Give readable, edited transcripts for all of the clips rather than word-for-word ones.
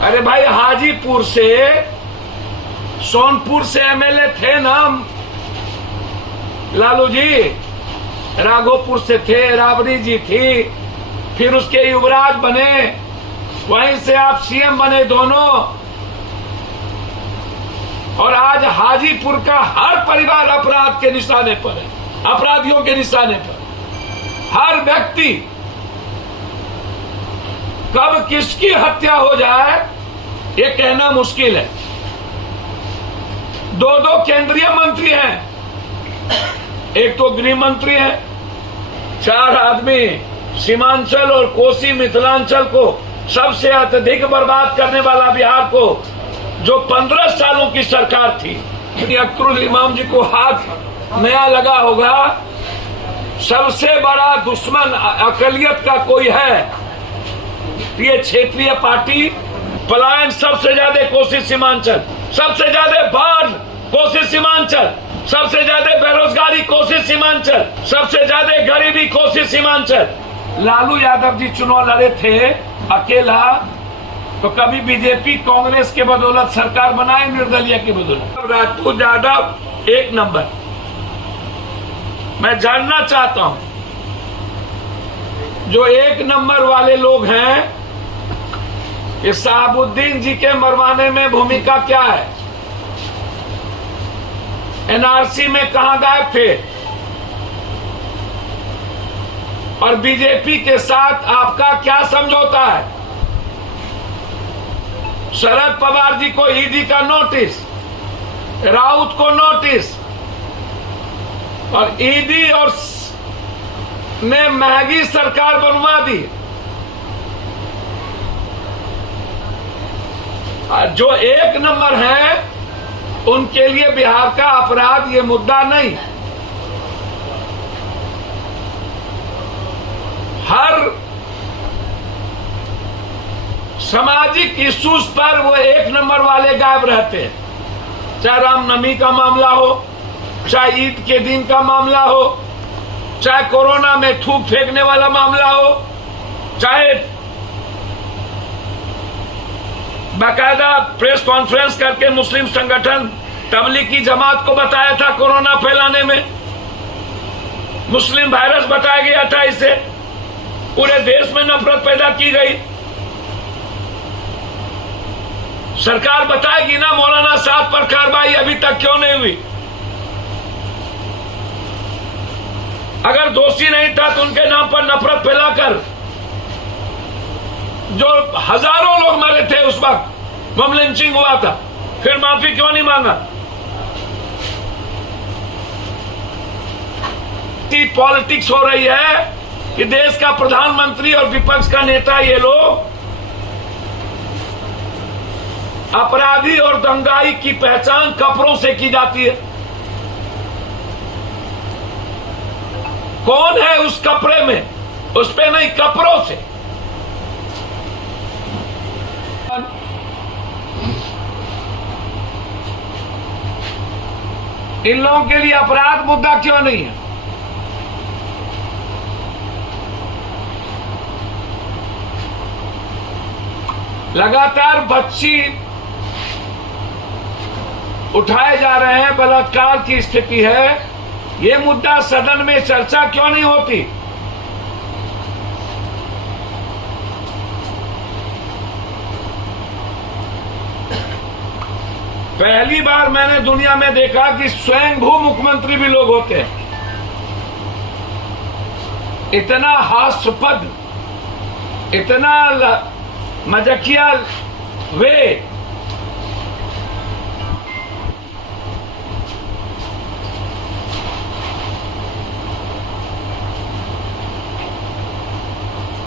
अरे भाई, हाजीपुर से, सोनपुर से एमएलए थे ना लालू जी, राघोपुर से थे, राबड़ी जी थी, फिर उसके युवराज बने, वहीं से आप सीएम बने दोनों। और आज हाजीपुर का हर परिवार अपराध के निशाने पर है, अपराधियों के निशाने पर। हर व्यक्ति कब किसकी हत्या हो जाए ये कहना मुश्किल है। दो दो केंद्रीय मंत्री हैं, एक तो गृह मंत्री है, 4 आदमी सीमांचल और कोसी मिथिलांचल को सबसे अत्यधिक बर्बाद करने वाला बिहार को, जो 15 सालों की सरकार थी। अख्तरुल इमाम जी को हाथ नया लगा होगा, सबसे बड़ा दुश्मन अकलियत का कोई है ये क्षेत्रीय पार्टी। पलायन सबसे ज्यादा कोसी सीमांचल, सबसे ज्यादा बाढ़ कोसी सीमांचल, सबसे ज्यादा बेरोजगारी कोसी सीमांचल, सबसे ज्यादा गरीबी कोसी सीमांचल। लालू यादव जी चुनाव लड़े थे अकेला, तो कभी बीजेपी कांग्रेस के बदौलत सरकार बनाए, निर्दलीय के बदौलत। राजपूत यादव 1 नंबर। मैं जानना चाहता हूं, जो 1 नंबर वाले लोग हैं, ये शहाबुद्दीन जी के मरवाने में भूमिका क्या है? एनआरसी में कहां गायब थे? और बीजेपी के साथ आपका क्या समझौता है? शरद पवार जी को ईडी का नोटिस, राउत को नोटिस, और ईडी और ने महंगी सरकार बनवा दी। जो 1 नंबर है उनके लिए बिहार का अपराध ये मुद्दा नहीं। हर सामाजिक इश्यूज पर वो 1 नंबर वाले गायब रहते हैं। चाहे रामनवमी का मामला हो, चाहे ईद के दिन का मामला हो, चाहे कोरोना में थूक फेंकने वाला मामला हो, चाहे बाकायदा प्रेस कॉन्फ्रेंस करके मुस्लिम संगठन तबलीगी जमात को बताया था कोरोना फैलाने में, मुस्लिम वायरस बताया गया था, इसे पूरे देश में नफरत पैदा की गई। सरकार बताएगी ना मौलाना साहब पर कार्रवाई अभी तक क्यों नहीं हुई? अगर दोषी नहीं था तो उनके नाम पर नफरत फैलाकर जो हजारों लोग मरे थे उस वक्त, बम लिंचिंग हुआ था, फिर माफी क्यों नहीं मांगा? पॉलिटिक्स हो रही है कि देश का प्रधानमंत्री और विपक्ष का नेता ये लोग अपराधी और दंगाई की पहचान कपड़ों से की जाती है। कौन है उस कपड़े में? उस पे नहीं, कपड़ों से। इन लोगों के लिए अपराध मुद्दा क्यों नहीं है? लगातार बच्ची उठाए जा रहे हैं, बलात्कार की स्थिति है, ये मुद्दा सदन में चर्चा क्यों नहीं होती? पहली बार मैंने दुनिया में देखा कि स्वयंभू मुख्यमंत्री भी लोग होते हैं। इतना हास्यास्पद, इतना मजाकिया वे,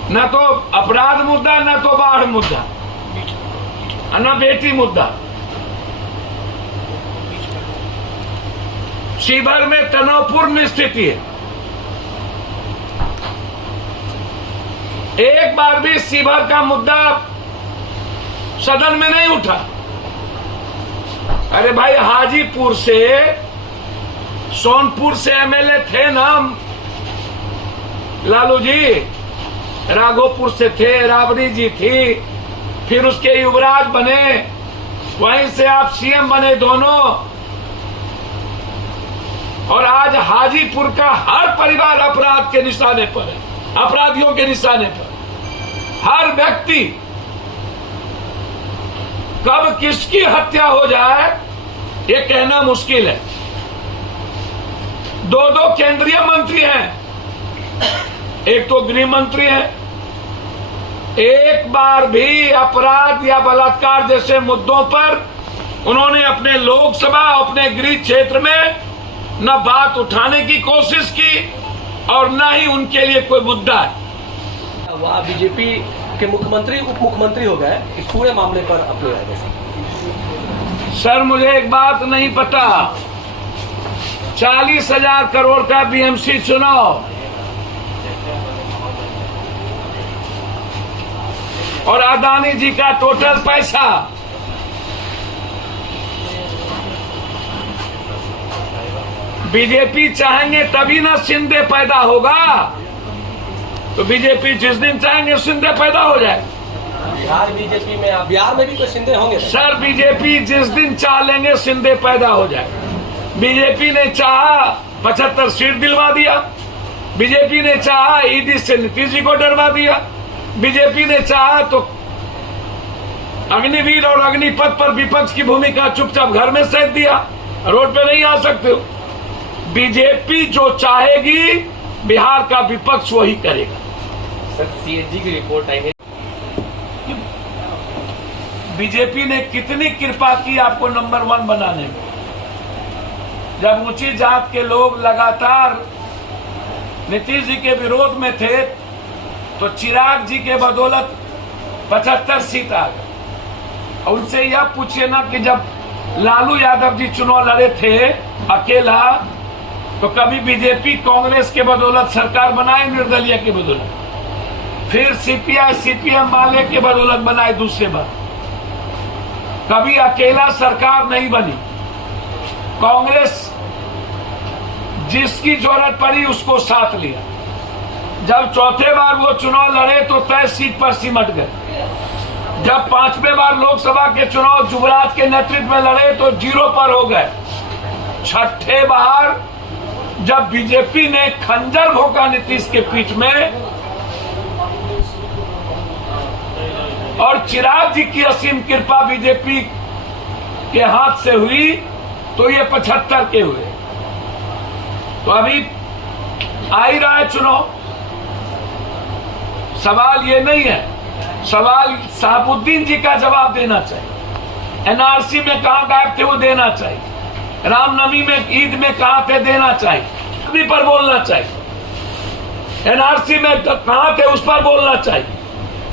न तो अपराध मुद्दा, न तो बाढ़ मुद्दा, न बेटी मुद्दा। शिवहर में तनावपूर्ण स्थिति है। एक बार भी शिवहर का मुद्दा सदन में नहीं उठा। अरे भाई, हाजीपुर से, सोनपुर से एमएलए थे ना लालू जी, राघोपुर से थे, राबड़ी जी थी, फिर उसके युवराज बने, वहीं से आप सीएम बने दोनों, और आज हाजीपुर का हर परिवार अपराध के निशाने पर है, अपराधियों के निशाने पर। हर व्यक्ति कब किसकी हत्या हो जाए ये कहना मुश्किल है। दो दो केंद्रीय मंत्री हैं, एक तो गृह मंत्री है। एक बार भी अपराध या बलात्कार जैसे मुद्दों पर उन्होंने अपने लोकसभा, अपने गृह क्षेत्र में न बात उठाने की कोशिश की और न ही उनके लिए कोई मुद्दा है। वह बीजेपी के मुख्यमंत्री उप मुख्यमंत्री हो गए, इस पूरे मामले पर अपने राय दें। सर, मुझे एक बात नहीं पता, 40,000 करोड़ का बीएमसी चुनाव और अदानी जी का टोटल पैसा, बीजेपी चाहेंगे तभी ना शिंदे पैदा होगा। तो बीजेपी जिस दिन चाहेंगे शिंदे पैदा हो जाए। बिहार बीजेपी में, बिहार में भी तो शिंदे होंगे सर। बीजेपी जिस दिन चाह लेंगे शिंदे पैदा हो जाए। बीजेपी ने चाहा 75 सीट दिलवा दिया, बीजेपी ने चाहा ईडी से नीतीश जी को डरवा दिया, बीजेपी ने चाहा तो अग्निवीर और अग्निपथ पर विपक्ष की भूमिका चुपचाप घर में सेध दिया, रोड पे नहीं आ सकते हो। बीजेपी जो चाहेगी बिहार का विपक्ष वही करेगा। सर, सीएजी की रिपोर्ट आई है, बीजेपी ने कितनी कृपा की आपको नंबर 1 बनाने में। जब ऊंची जात के लोग लगातार नीतीश जी के विरोध में थे तो चिराग जी के बदौलत 75 सीट आ गए। उनसे यह पूछिए ना कि जब लालू यादव जी चुनाव लड़े थे अकेला, तो कभी बीजेपी कांग्रेस के बदौलत सरकार बनाए, निर्दलीय के बदौलत, फिर सीपीआई सीपीएम वाले के बदौलत बनाए दूसरे बार, कभी अकेला सरकार नहीं बनी। कांग्रेस जिसकी जरूरत पड़ी उसको साथ लिया। जब चौथे बार वो चुनाव लड़े तो तय सीट पर सिमट गए। जब 5वें बार लोकसभा के चुनाव युवराज के नेतृत्व में लड़े तो 0 पर हो गए। 6ठे बार जब बीजेपी ने खंजर भोंका नीतीश के पीठ में और चिराग जी की असीम कृपा बीजेपी के हाथ से हुई तो ये 75 के हुए। तो अभी आ ही रहा है चुनाव। सवाल ये नहीं है, सवाल शहाबुद्दीन जी का जवाब देना चाहिए। एनआरसी में कहां गायब थे वो देना चाहिए। रामनवमी में, ईद में कहां थे देना चाहिए। पर बोलना चाहिए। एनआरसी में कहां थे उस पर बोलना चाहिए।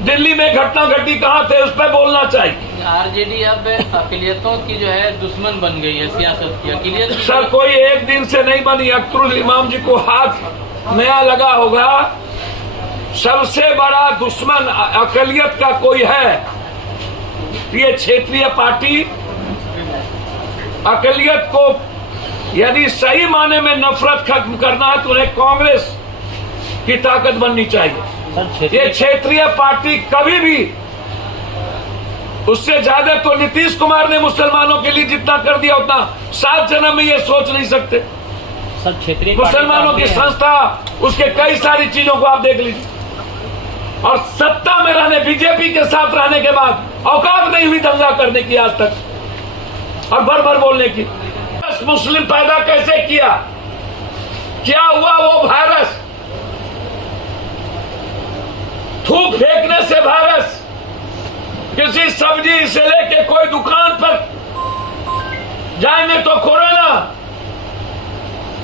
दिल्ली में घटना घटी कहां थे उस पर बोलना चाहिए। आरजेडी अब अकलियतों की जो है दुश्मन बन गई है, सियासत की अकलियत। सर, कोई एक दिन से नहीं बनी। अख्तरुल इमाम जी को हाथ नया लगा होगा। सबसे बड़ा दुश्मन अकलियत का कोई है, ये क्षेत्रीय पार्टी। अकलियत को यदि सही माने में नफरत खत्म करना है तो उन्हें कांग्रेस की ताकत बननी चाहिए। ये क्षेत्रीय पार्टी कभी भी, उससे ज्यादा तो नीतीश कुमार ने मुसलमानों के लिए जितना कर दिया उतना 7 जन्म में ये सोच नहीं सकते। सर, क्षेत्रीय मुसलमानों की संस्था, उसके कई सारी चीजों को आप देख लीजिए। और सत्ता में रहने, बीजेपी के साथ रहने के बाद औकात नहीं हुई दंगा करने की आज तक और भर भर बोलने की। मुस्लिम पैदा कैसे किया, क्या हुआ वो वायरस? थूक फेंकने से वायरस, किसी सब्जी से लेके कोई दुकान पर जाएंगे तो कोरोना।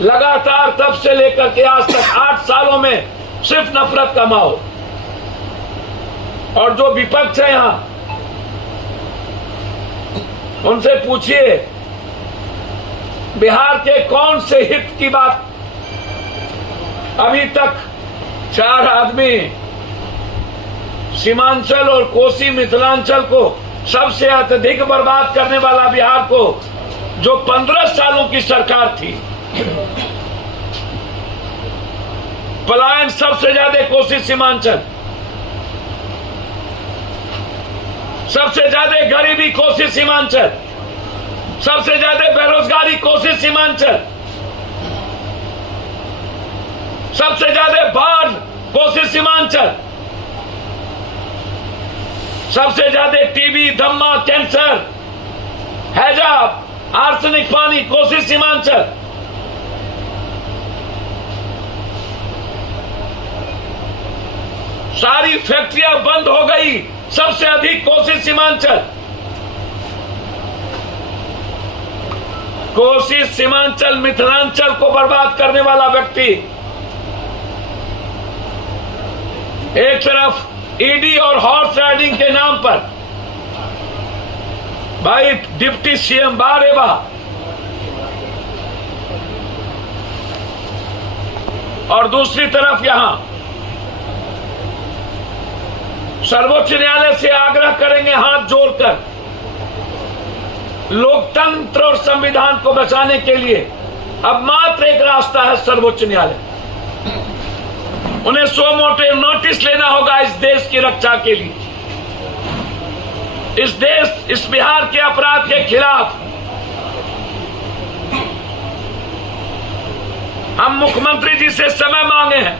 लगातार तब से लेकर के आज तक 8 सालों में सिर्फ नफरत का माहौल। और जो विपक्ष है यहां, उनसे पूछिए बिहार के कौन से हित की बात अभी तक 4 आदमी सीमांचल और कोसी मिथिलांचल को सबसे अत्यधिक बर्बाद करने वाला बिहार को, जो 15 सालों की सरकार थी, पलायन सबसे ज्यादा कोसी सीमांचल, सबसे ज्यादा गरीबी कोसी सीमांचल, सबसे ज्यादा बेरोजगारी कोसी सीमांचल, सबसे ज्यादा बाढ़ कोसी सीमांचल, सबसे ज्यादा टीबी, दम्मा, कैंसर, हैजा, आर्सेनिक पानी कोसी सीमांचल। सारी फैक्ट्रियां बंद हो गई, सबसे अधिक कोसी सीमांचल। कोसी सीमांचल मिथिलांचल को बर्बाद करने वाला व्यक्ति एक तरफ ईडी और हॉर्स राइडिंग के नाम पर भाई डिप्टी सीएम बारे बा, और दूसरी तरफ यहां सर्वोच्च न्यायालय से आग्रह करेंगे हाथ जोड़कर, लोकतंत्र और संविधान को बचाने के लिए अब मात्र एक रास्ता है सर्वोच्च न्यायालय। उन्हें सो मोटे नोटिस लेना होगा इस देश की रक्षा के लिए, इस बिहार के अपराध के खिलाफ। हम मुख्यमंत्री जी से समय मांगे हैं।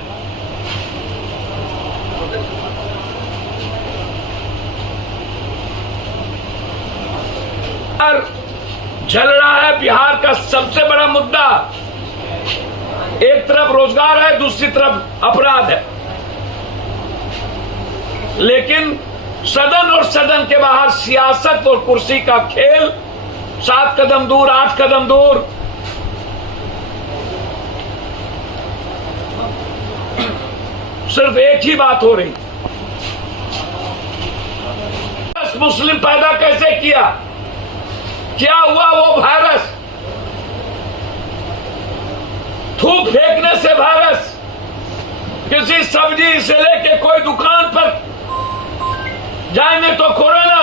झल रहा है बिहार का सबसे बड़ा मुद्दा, एक तरफ रोजगार है, दूसरी तरफ अपराध है। लेकिन सदन और सदन के बाहर सियासत और कुर्सी का खेल, 7 कदम दूर, 8 कदम दूर। सिर्फ एक ही बात हो रही, मुस्लिम पैदा कैसे किया, क्या हुआ वो वायरस, थूक फेंकने से वायरस, किसी सब्जी से लेके कोई दुकान पर जाएंगे तो कोरोना।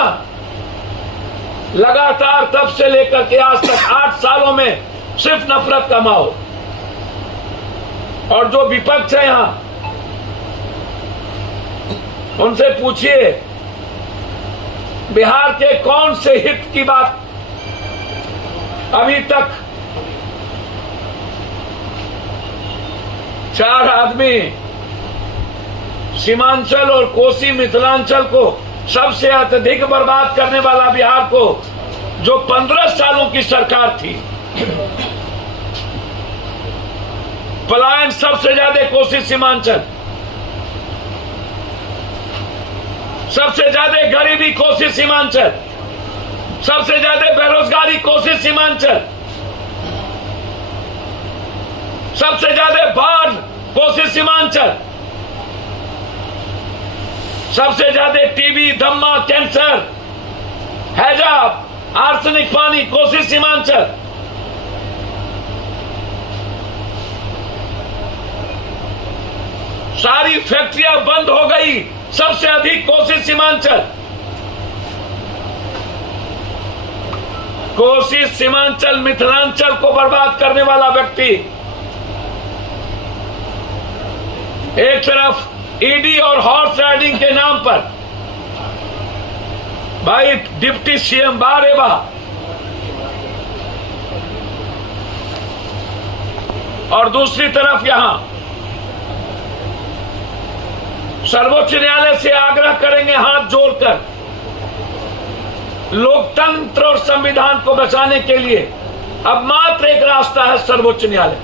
लगातार तब से लेकर के आज तक 8 सालों में सिर्फ नफरत का माहौल। और जो विपक्ष है यहां, उनसे पूछिए बिहार के कौन से हित की बात अभी तक 4 आदमी सीमांचल और कोसी मिथिलांचल को सबसे अत्यधिक बर्बाद करने वाला बिहार को, जो 15 सालों की सरकार थी, पलायन सबसे ज्यादा कोसी सीमांचल, सबसे ज्यादा गरीबी कोसी सीमांचल, सबसे ज्यादा बेरोजगारी कोसी सीमांचल, सबसे ज्यादा बाढ़ कोसी सीमांचल, सबसे ज्यादा टीबी, दम्मा, कैंसर, हैजा, आर्सेनिक पानी कोसी सीमांचल। सारी फैक्ट्रियां बंद हो गई, सबसे अधिक कोसी सीमांचल। कोसी सीमांचल मिथिलांचल को बर्बाद करने वाला व्यक्ति एक तरफ ईडी और हॉर्स राइडिंग के नाम पर भाई डिप्टी सीएम बारे बा, और दूसरी तरफ यहां सर्वोच्च न्यायालय से आग्रह करेंगे हाथ जोड़कर, लोकतंत्र और संविधान को बचाने के लिए अब मात्र एक रास्ता है सर्वोच्च न्यायालय।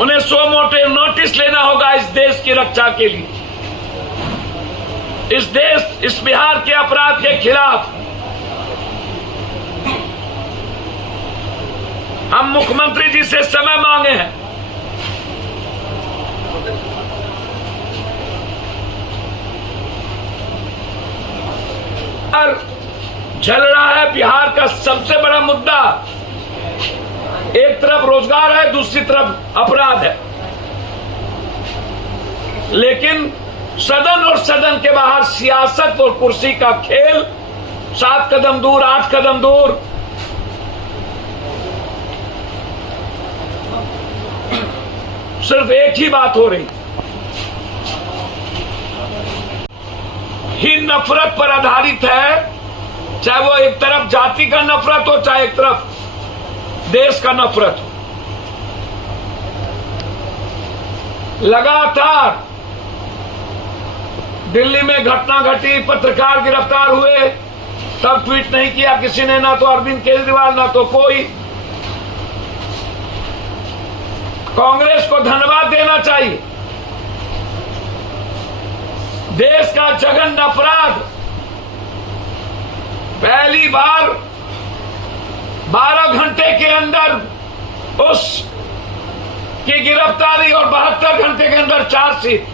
उन्हें सो मोटे नोटिस लेना होगा इस देश की रक्षा के लिए, इस बिहार के अपराध के खिलाफ। हम मुख्यमंत्री जी से समय मांगे हैं। झल रहा है बिहार का सबसे बड़ा मुद्दा, एक तरफ रोजगार है, दूसरी तरफ अपराध है। लेकिन सदन और सदन के बाहर सियासत और कुर्सी का खेल, 7 कदम दूर, 8 कदम दूर। सिर्फ एक ही बात हो रही, ही नफरत पर आधारित है, चाहे वो एक तरफ जाति का नफरत हो, चाहे एक तरफ देश का नफरत हो। लगातार दिल्ली में घटना घटी, पत्रकार गिरफ्तार हुए, तब ट्वीट नहीं किया किसी ने, ना तो अरविंद केजरीवाल ना तो कोई। कांग्रेस को धन्यवाद देना चाहिए। देश का जघन्य अपराध पहली बार 12 घंटे के अंदर उस की गिरफ्तारी और 72 घंटे के अंदर चार्जशीट,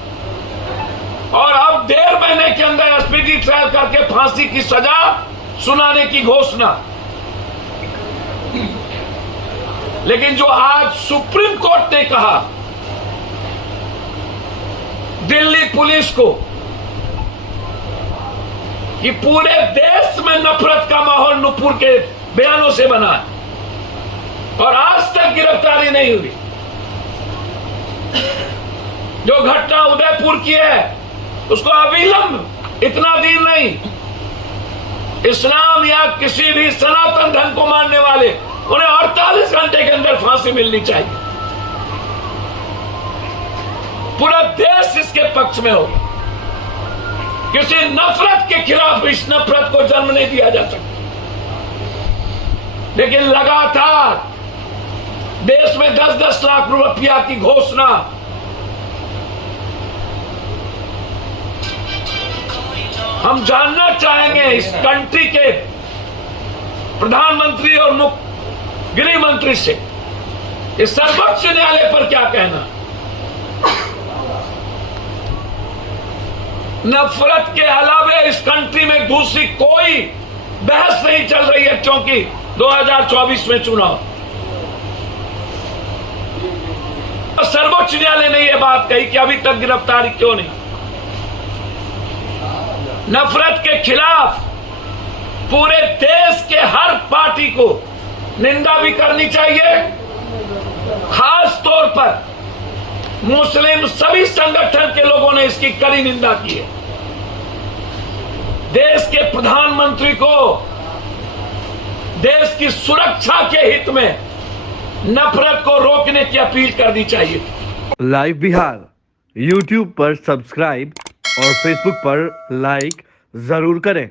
और अब 1.5 महीने के अंदर स्पीडी ट्रायल करके फांसी की सजा सुनाने की घोषणा। लेकिन जो आज सुप्रीम कोर्ट ने कहा दिल्ली पुलिस को कि पूरे देश में नफरत का माहौल नुपुर के बयानों से बना है और आज तक गिरफ्तारी नहीं हुई। जो घटना उदयपुर की है उसको अविलंब, इतना दिन नहीं, इस्लाम या किसी भी सनातन धर्म को मानने वाले उन्हें 48 घंटे के अंदर फांसी मिलनी चाहिए। पूरा देश इसके पक्ष में हो। किसी नफरत के खिलाफ इस नफरत को जन्म नहीं दिया जा सकता। लेकिन लगातार देश में 10-10 लाख रुपया की घोषणा, हम जानना चाहेंगे इस कंट्री के प्रधानमंत्री और गृह मंत्री से इस सर्वोच्च न्यायालय पर क्या कहना। नफरत के अलावा इस कंट्री में दूसरी कोई बहस नहीं चल रही है, क्योंकि 2024 में चुनाव। सर्वोच्च न्यायालय ने यह बात कही कि अभी तक गिरफ्तारी क्यों नहीं। नफरत के खिलाफ पूरे देश के हर पार्टी को निंदा भी करनी चाहिए। खास तौर पर मुस्लिम सभी संगठन के लोगों ने इसकी कड़ी निंदा की है। देश के प्रधानमंत्री को देश की सुरक्षा के हित में नफरत को रोकने की अपील करनी चाहिए। लाइव बिहार YouTube पर सब्सक्राइब और Facebook पर लाइक जरूर करें।